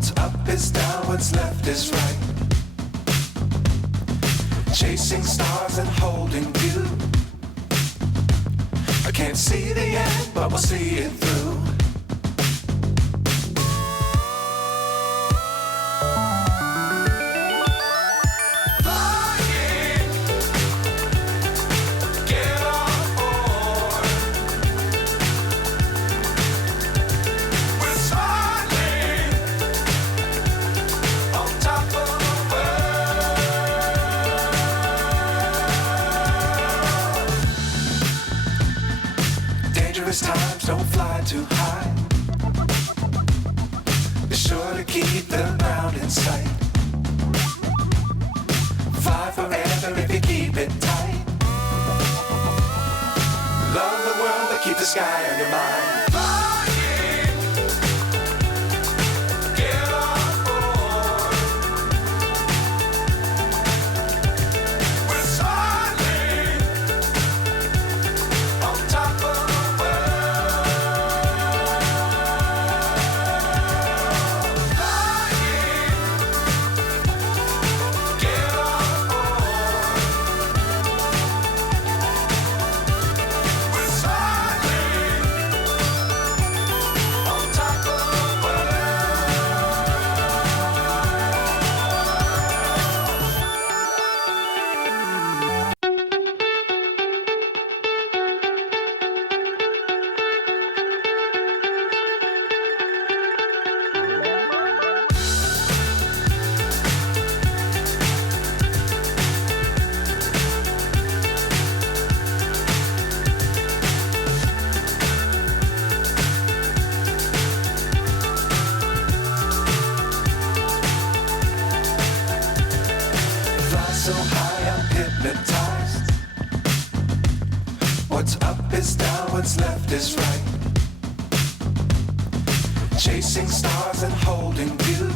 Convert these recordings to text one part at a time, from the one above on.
What's up is down, what's left is right. Chasing stars and holding you. I can't see the end, but we'll see it through. Dangerous times, don't fly too high. Be sure to keep the ground in sight. Fly forever if you keep it tight. Love the world, but keep the sky on your mind. So high I'm hypnotized. What's up is down, what's left is right. Chasing stars and holding you.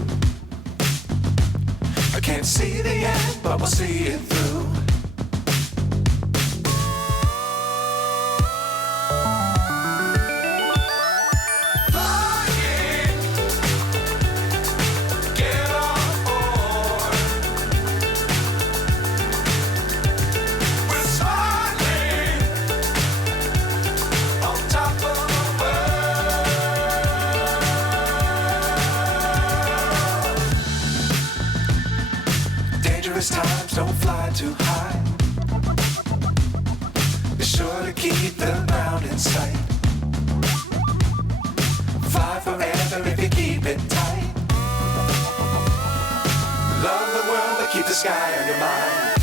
I can't see the end, but we'll see it through. Dangerous times, don't fly too high. Be sure to keep the ground in sight. Fly forever if you keep it tight. Love the world, but keep the sky on your mind.